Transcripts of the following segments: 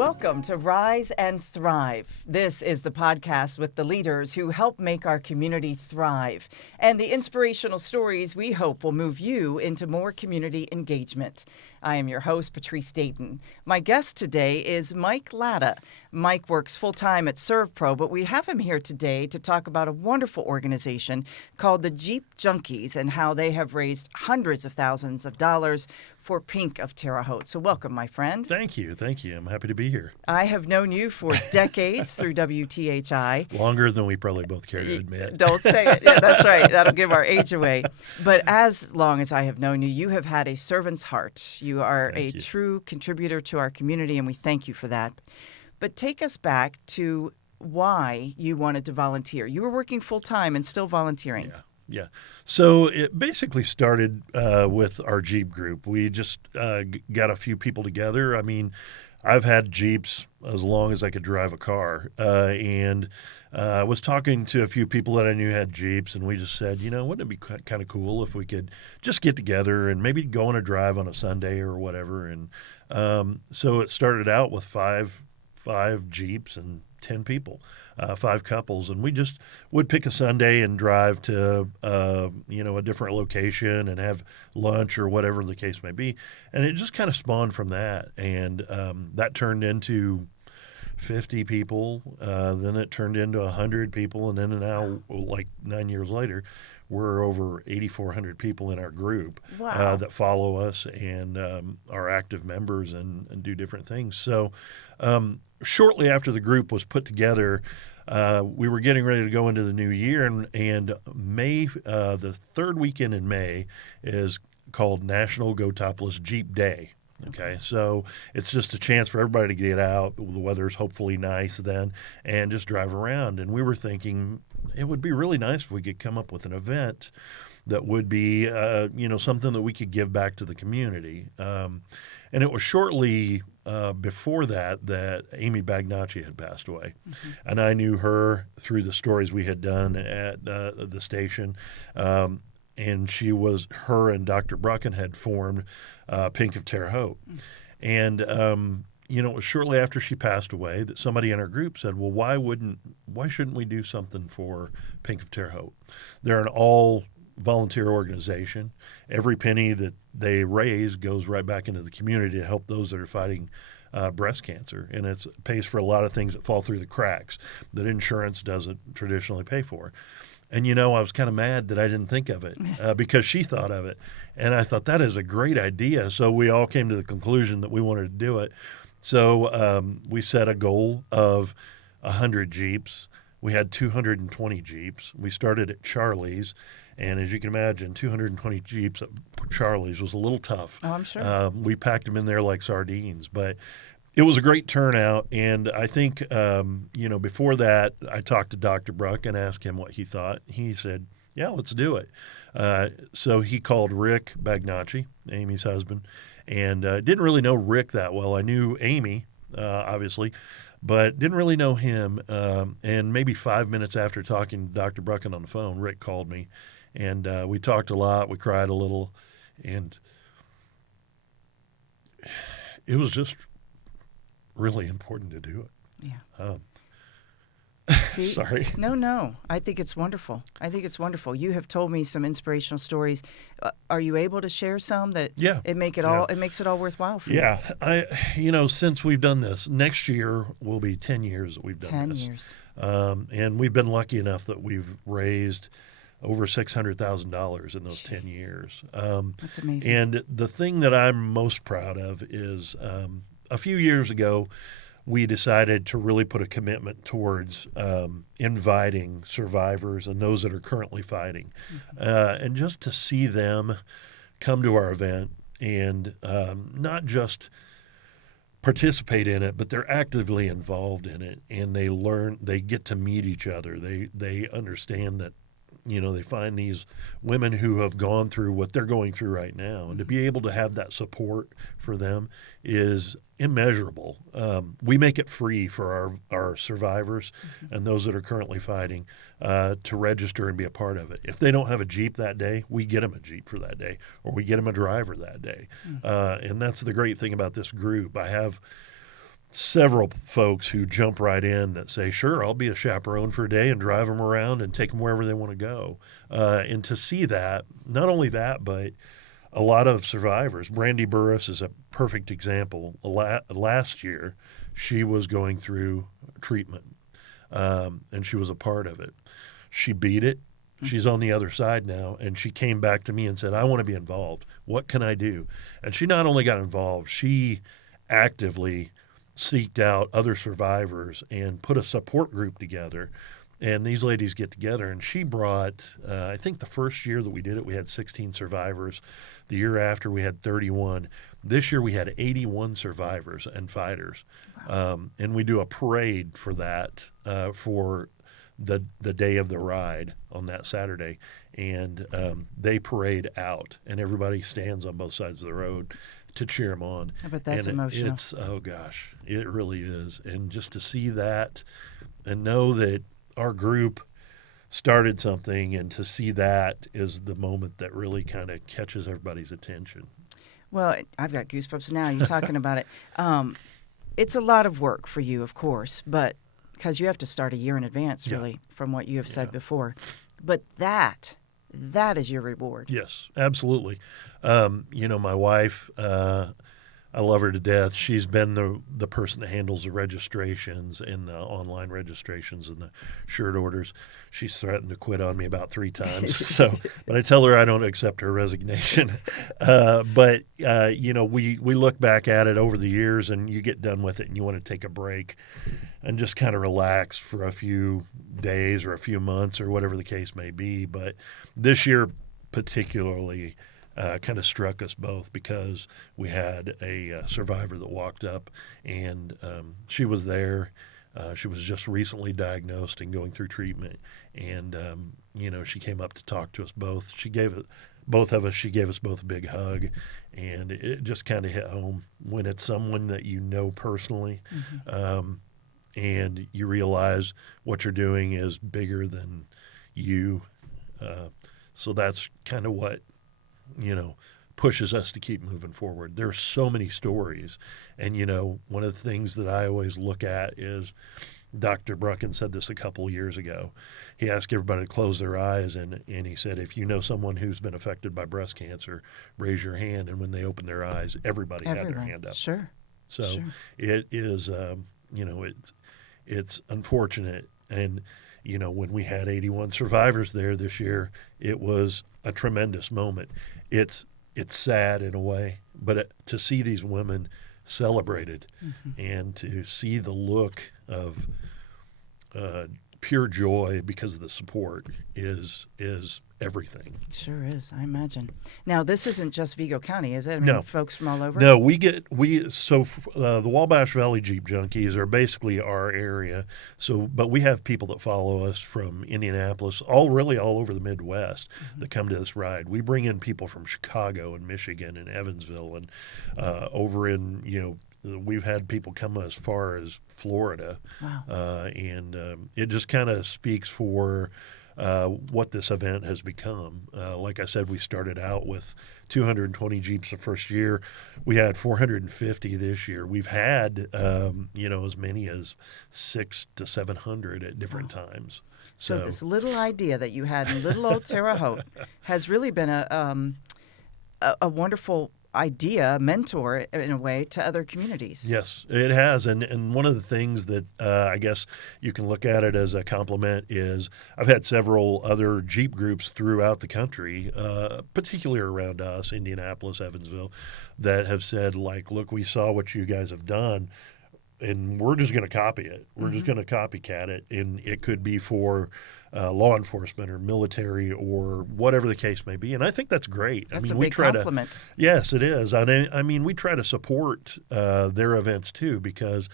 Welcome to Rise and Thrive. This is the podcast with the leaders who help make our community thrive, and the inspirational stories we hope will move you into more community engagement. I am your host, Patrece Dayton. My guest today is Mike Latta. Mike works full-time at ServPro, but we have him here today to talk about a wonderful organization called the Jeep Junkies and how they have raised hundreds of thousands of dollars for Pink of Terre Haute. So welcome, my friend. Thank you. I'm happy to be here. I have known you for decades through WTHI. Longer than we probably both care to admit. Don't say it. Yeah, that's right. That'll give our age away. But as long as I have known you, you have had a servant's heart. You are a true contributor to our community, and we thank you for that. But take us back to why you wanted to volunteer. You were working full-time and still volunteering. Yeah. So it basically started with our Jeep group. We just got a few people together. I mean, I've had Jeeps as long as I could drive a car. And I was talking to a few people that I knew had Jeeps, and we just said, wouldn't it be kind of cool if we could just get together and maybe go on a drive on a Sunday or whatever. And so it started out with five Jeeps and 10 people, 5 couples, and we just would pick a Sunday and drive to a different location and have lunch or whatever the case may be. And it just kind of spawned from that, and that turned into 50 people, then it turned into 100 people, and then now, like 9 years later, we're over 8,400 people in our group. Wow. That follow us and are active members and do different things. So shortly after the group was put together, we were getting ready to go into the new year, and May, the third weekend in May, is called National Go Topless Jeep Day. Okay, so it's just a chance for everybody to get out. The weather's hopefully nice then, and just drive around. And we were thinking it would be really nice if we could come up with an event that would be, something that we could give back to the community. And it was shortly before that Amy Bagnacci had passed away. Mm-hmm. And I knew her through the stories we had done at the station. And her and Dr. Brucken had formed Pink of Terre Haute. Mm-hmm. And, it was shortly after she passed away that somebody in our group said, well, why shouldn't we do something for Pink of Terre Haute? They're an all volunteer organization. Every penny that they raise goes right back into the community to help those that are fighting breast cancer. And it pays for a lot of things that fall through the cracks that insurance doesn't traditionally pay for. And, I was kind of mad that I didn't think of it because she thought of it. And I thought that is a great idea. So we all came to the conclusion that we wanted to do it. So we set a goal of 100 Jeeps. We had 220 Jeeps. We started at Charlie's. And as you can imagine, 220 Jeeps at Charlie's was a little tough. Oh, I'm sure. We packed them in there like sardines. But it was a great turnout, and I think, before that, I talked to Dr. Bruck and asked him what he thought. He said, yeah, let's do it. So he called Rick Bagnacci, Amy's husband, and didn't really know Rick that well. I knew Amy, obviously, but didn't really know him. And maybe 5 minutes after talking to Dr. Brucken on the phone, Rick called me, and we talked a lot. We cried a little, and it was just really important to do it. Yeah. See? Sorry. No. I think it's wonderful. You have told me some inspirational stories. Are you able to share some that it makes it all worthwhile for you? Yeah. Since we've done this, next year will be 10 years that we've done 10 this. years. And we've been lucky enough that we've raised over $600,000 in those 10 years. That's amazing. And the thing that I'm most proud of is a few years ago, we decided to really put a commitment towards inviting survivors and those that are currently fighting. Mm-hmm. And just to see them come to our event and not just participate in it, but they're actively involved in it, and they get to meet each other. They understand that, they find these women who have gone through what they're going through right now, and to be able to have that support for them is immeasurable. We make it free for our survivors and those that are currently fighting to register and be a part of it. If they don't have a Jeep that day, we get them a Jeep for that day, or we get them a driver that day. And that's the great thing about this group. I have several folks who jump right in that say, sure, I'll be a chaperone for a day and drive them around and take them wherever they want to go. And to see that, not only that, but a lot of survivors. Brandy Burris is a perfect example. Last year, she was going through treatment, and she was a part of it. She beat it. She's on the other side now, and she came back to me and said, I want to be involved. What can I do? And she not only got involved, she actively seeked out other survivors and put a support group together. And these ladies get together, and she brought, I think the first year that we did it, we had 16 survivors. The year after, we had 31. This year, we had 81 survivors and fighters. Wow. And we do a parade for that, for the day of the ride on that Saturday. And they parade out, and everybody stands on both sides of the road to cheer them on. I bet that's and emotional. It's, oh gosh, it really is. And just to see that and know that our group started something, and to see that is the moment that really kind of catches everybody's attention. Well, I've got goosebumps now. You're talking about it. It's a lot of work for you, of course, but because you have to start a year in advance, really, from what you have said before. But that is your reward. Yes, absolutely. My wife, I love her to death. She's been the person that handles the registrations and the online registrations and the shirt orders. She's threatened to quit on me about 3 times. But I tell her I don't accept her resignation. But we look back at it over the years, and you get done with it, and you want to take a break and just kind of relax for a few days or a few months or whatever the case may be. But this year particularly kind of struck us both, because we had a survivor that walked up, and she was there. She was just recently diagnosed and going through treatment, and she came up to talk to us both. She gave us both a big hug, and it just kind of hit home when it's someone that you know personally, and you realize what you're doing is bigger than you. So that's kind of what pushes us to keep moving forward. There's so many stories. And, one of the things that I always look at is Dr. Brucken said this a couple of years ago. He asked everybody to close their eyes, and he said, if you know someone who's been affected by breast cancer, raise your hand. And when they opened their eyes, everybody had their hand up. Sure. So sure. It is, it's unfortunate. And, when we had 81 survivors there this year, it was a tremendous moment. It's sad in a way, but to see these women celebrated, and to see the look of pure joy because of the support is everything. Sure is, I imagine. Now, this isn't just Vigo County, is it? I mean, No. folks from all over? No, the Wabash Valley Jeep Junkies are basically our area. But we have people that follow us from Indianapolis, all over the Midwest, that come to this ride. We bring in people from Chicago and Michigan and Evansville, and over in, we've had people come as far as Florida. Wow. And it just kind of speaks for what this event has become. Like I said, we started out with 220 Jeeps the first year. We had 450 this year. We've had, as many as 600 to 700 at different times. So this little idea that you had in little old Terre Haute has really been a wonderful idea, mentor in a way, to other communities. Yes, it has. And one of the things that I guess you can look at it as a compliment is I've had several other Jeep groups throughout the country, particularly around us, Indianapolis, Evansville, that have said, like, look, we saw what you guys have done, and we're just going to copy it. We're just going to copycat it. And it could be for law enforcement or military or whatever the case may be. And I think that's great. That's a big compliment. Yes, it is. I mean, we try to support their events too, because,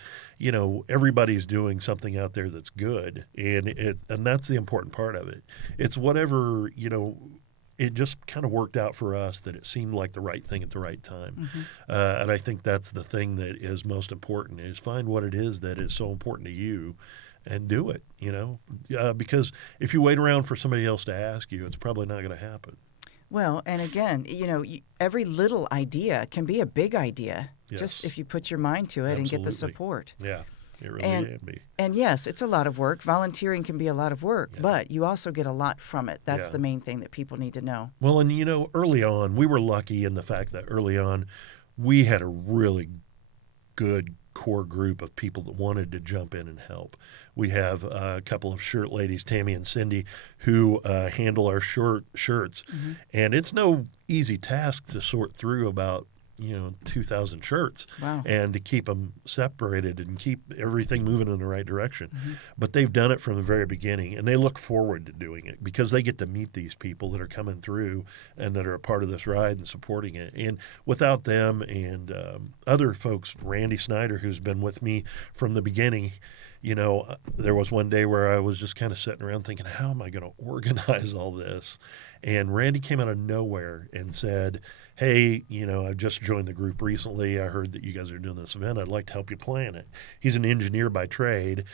everybody's doing something out there that's good. And that's the important part of it. It's whatever, it just kind of worked out for us that it seemed like the right thing at the right time. And I think that's the thing that is most important, is find what it is that is so important to you and do it, because if you wait around for somebody else to ask you, it's probably not going to happen. Well, and again, every little idea can be a big idea just if you put your mind to it and get the support. Yeah, it really can be. And yes, it's a lot of work. Volunteering can be a lot of work, but you also get a lot from it. That's the main thing that people need to know. Well, and early on, we were lucky in the fact that early on, we had a really good core group of people that wanted to jump in and help. We have a couple of shirt ladies, Tammy and Cindy, who handle our shirts. Mm-hmm. And it's no easy task to sort through about 2,000 shirts and to keep them separated and keep everything moving in the right direction. Mm-hmm. But they've done it from the very beginning, and they look forward to doing it because they get to meet these people that are coming through and that are a part of this ride and supporting it. And without them and other folks, Randy Snyder, who's been with me from the beginning, there was one day where I was just kind of sitting around thinking, how am I going to organize all this? And Randy came out of nowhere and said, hey, I've just joined the group recently. I heard that you guys are doing this event. I'd like to help you plan it. He's an engineer by trade,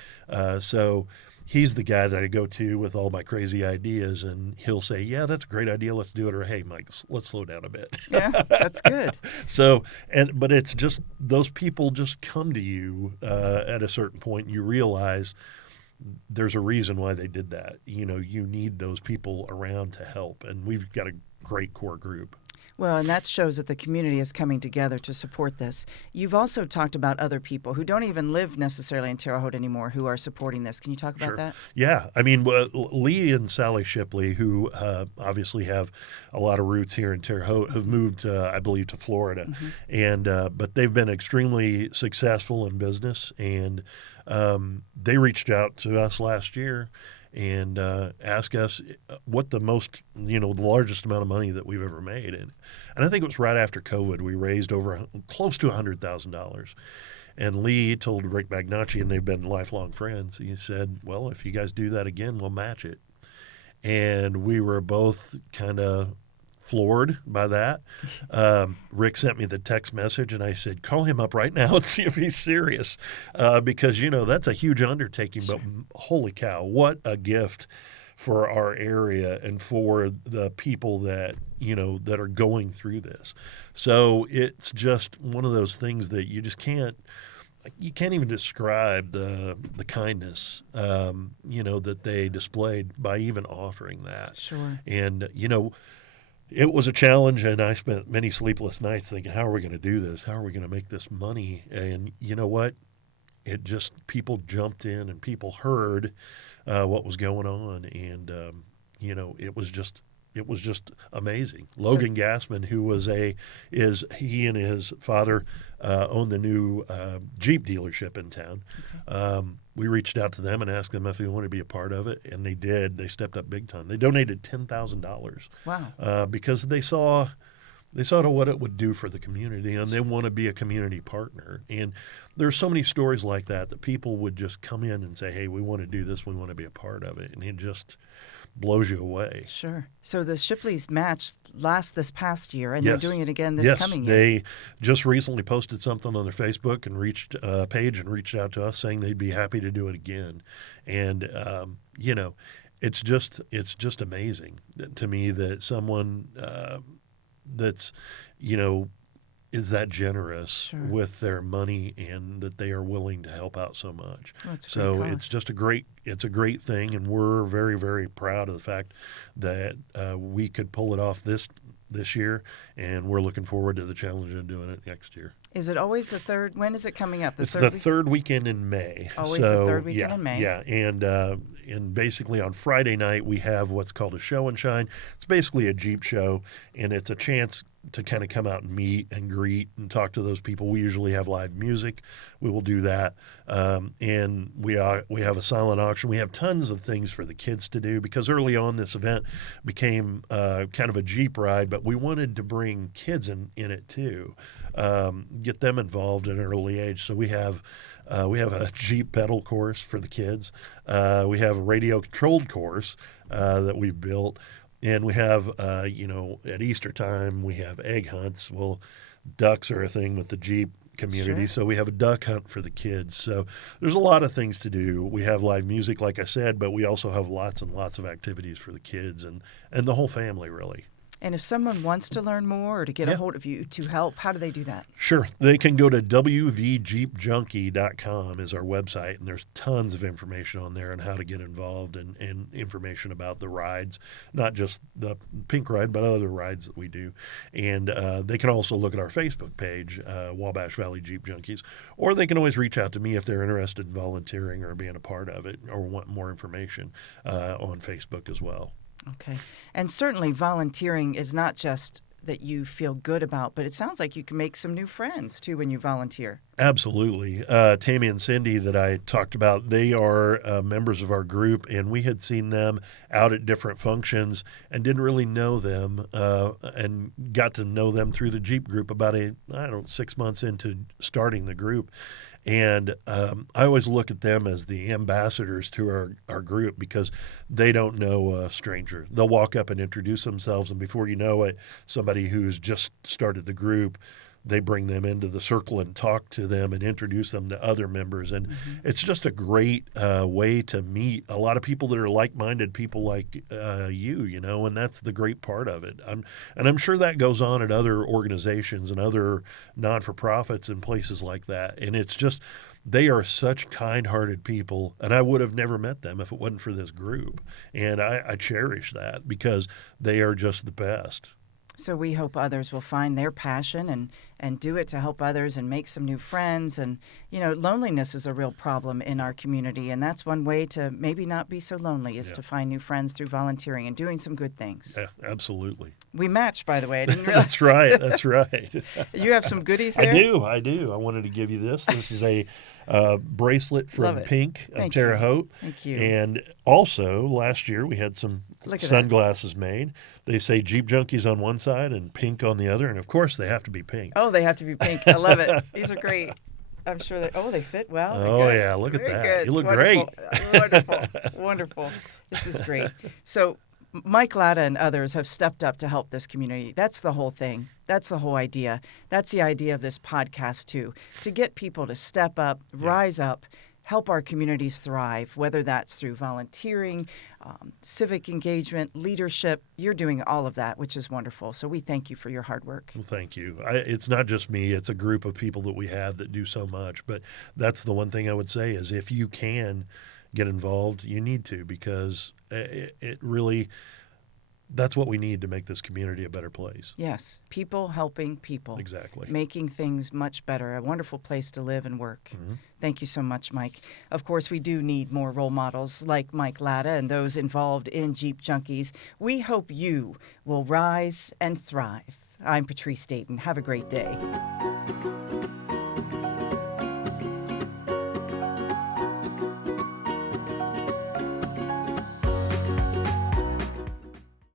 so he's the guy that I go to with all my crazy ideas, and he'll say, yeah, that's a great idea. Let's do it. Or, hey, Mike, let's slow down a bit. Yeah, that's good. But it's just those people just come to you at a certain point. You realize there's a reason why they did that. You need those people around to help, and we've got a great core group. Well, and that shows that the community is coming together to support this. You've also talked about other people who don't even live necessarily in Terre Haute anymore who are supporting this. Can you talk about that? Yeah. I mean, Lee and Sally Shipley, who obviously have a lot of roots here in Terre Haute, have moved, I believe, to Florida. Mm-hmm. And but they've been extremely successful in business, and they reached out to us last year and ask us what the most, the largest amount of money that we've ever made. And I think it was right after COVID, we raised close to $100,000. And Lee told Rick Bagnacci, and they've been lifelong friends, he said, well, if you guys do that again, we'll match it. And we were both kind of floored by that. Rick sent me the text message, and I said, call him up right now and see if he's serious, because, that's a huge undertaking. But holy cow, what a gift for our area and for the people that, that are going through this. So it's just one of those things that you just can't even describe the kindness, that they displayed by even offering that. Sure. And, it was a challenge, and I spent many sleepless nights thinking, how are we going to do this? How are we going to make this money? And you know what? People jumped in and people heard what was going on. And, it was just amazing. Logan Gassman, who he and his father own the new Jeep dealership in town. Okay. We reached out to them and asked them if they wanted to be a part of it, and they did. They stepped up big time. They donated $10,000. Wow! Because they saw what it would do for the community, and they want to be a community partner. And there's so many stories like that people would just come in and say, hey, we want to do this. We want to be a part of it. And it just blows you away. Sure. So the Shipleys match this past year, and they're doing it again this coming year. They just recently posted something on their Facebook and reached out to us saying they'd be happy to do it again. And it's just amazing to me that someone that's is that generous with their money and that they are willing to help out so much. Oh, it's a great thing, and we're very, very proud of the fact that we could pull it off this year, and we're looking forward to the challenge of doing it next year. Is it always the third? When is it coming up? It's the third weekend in May. Always the third weekend in May. Yeah, and basically on Friday night we have what's called a show and shine. It's basically a Jeep show, and it's a chance to kind of come out and meet and greet and talk to those people. We usually have live music. We will do that. And we have a silent auction. We have tons of things for the kids to do, because early on this event became kind of a Jeep ride, but we wanted to bring kids in it too, get them involved at an early age. So we have a Jeep pedal course for the kids. We have a radio-controlled course that we've built. And we have, at Easter time, we have egg hunts. Well, ducks are a thing with the Jeep community, so we have a duck hunt for the kids. So there's a lot of things to do. We have live music, like I said, but we also have lots and lots of activities for the kids and the whole family, really. And if someone wants to learn more or to get a Yeah. hold of you to help, how do they do that? Sure. They can go to wvjeepjunkie.com is our website, and there's tons of information on there on how to get involved and information about the rides, not just the pink ride, but other rides that we do. And they can also look at our Facebook page, Wabash Valley Jeep Junkies, or they can always reach out to me if they're interested in volunteering or being a part of it or want more information on Facebook as well. Okay. And certainly volunteering is not just that you feel good about, but it sounds like you can make some new friends too when you volunteer. Absolutely. Tammy and Cindy that I talked about, they are members of our group, and we had seen them out at different functions and didn't really know them and got to know them through the Jeep group about 6 months into starting the group. And I always look at them as the ambassadors to our group because they don't know a stranger. They'll walk up and introduce themselves, and before you know it, somebody who's just started the group, they bring them into the circle and talk to them and introduce them to other members. And it's just a great way to meet a lot of people that are like-minded people like you know, and that's the great part of it. I'm sure that goes on at other organizations and other non-for-profits and places like that. And it's just, they are such kind-hearted people, and I would have never met them if it wasn't for this group. And I cherish that because they are just the best. So we hope others will find their passion and do it to help others and make some new friends. And, you know, loneliness is a real problem in our community. And that's one way to maybe not be so lonely is to find new friends through volunteering and doing some good things. Yeah, absolutely. We matched, by the way. I didn't realize. That's right. That's right. You have some goodies there? I do. I wanted to give you this. This is a bracelet from Pink of Thank Terre you. Haute. Thank you. And also, last year we had some Look at sunglasses made. They say Jeep Junkies on one side and Pink on the other. And, of course, they have to be pink. Oh, they have to be pink. I love it. These are great. I'm sure they fit well. They're Oh, good. yeah. Look at Very that. good. You look Wonderful. great. Wonderful. Wonderful. This is great. So Mike Latta and others have stepped up to help this community. That's the whole thing. That's the whole idea. That's the idea of this podcast, too, to get people to step up, rise up, help our communities thrive, whether that's through volunteering, civic engagement, leadership. You're doing all of that, which is wonderful. So we thank you for your hard work. Well, thank you. It's not just me. It's a group of people that we have that do so much. But that's the one thing I would say is if you can get involved, you need to, because it really, that's what we need to make this community a better place. Yes, people helping people. Exactly. Making things much better, a wonderful place to live and work. Thank you so much, Mike. Of course, we do need more role models like Mike Latta and those involved in Jeep Junkies. We hope you will rise and thrive. I'm Patrece Dayton. Have a great day.